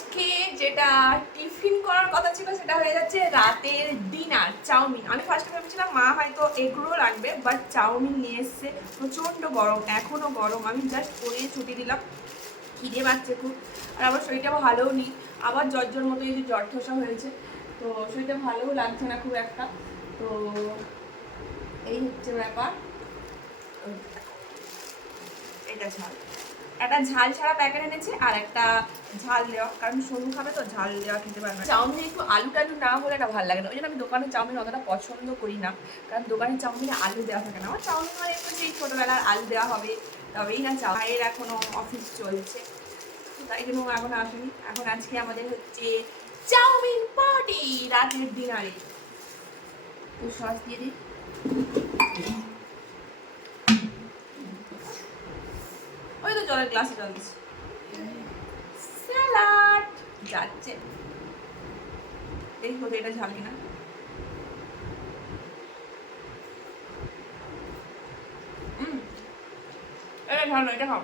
আজকে যেটা টিফিন করার কথা ছিল সেটা হয়ে যাচ্ছে রাতের ডিনার, চাউমিন। আমি ফার্স্টে ভেবেছিলাম মা হয়তো এগরোল রাখবে, বাট চাউমিন নিয়ে এসছে। প্রচণ্ড গরম, এখনও গরম। আমি জাস্ট পরিয়ে ছুটি দিলাম, খিদে পাচ্ছে খুব। আর আমার শরীরটা ভালোও নেই, আবার জ্বর মতো এই যে জ্বর ঠসা হয়েছে, তো শরীরটা ভালোও লাগছে না খুব একটা। তো এই হচ্ছে ব্যাপার। এটা ঝাল, একটা ঝাল ছাড়া প্যাকেট এনেছে আর একটা ঝাল দেওয়া, কারণ সোনু খাবে তো ঝাল দেওয়া খেতে পারবে না। চাউমিনে একটু আলু টালু না হলে না ভালো লাগে না, ওই জন্য আমি দোকানের চাউমিন অতটা পছন্দ করি না, কারণ দোকানের চাউমিনে আলু দেওয়া থাকে না। আমার চাউমিন মানে একটু সেই ছোটোবেলার আলু দেওয়া হবে, তবেই না চাউ। ভাইয়ের এখনও অফিস চলছে, তো তাই জন্য এখন আসেনি। এখন আজকে আমাদের হচ্ছে চাউমিন পার্টি রাতের ডিনারে। তো সস দিয়ে দিই। ওই তো জলের গ্লাসে জল দিচ্ছি। স্যালাড যাচ্ছে, দেখো এটা ঝাল কিনা। এটা ঝাল না, এটা খাও।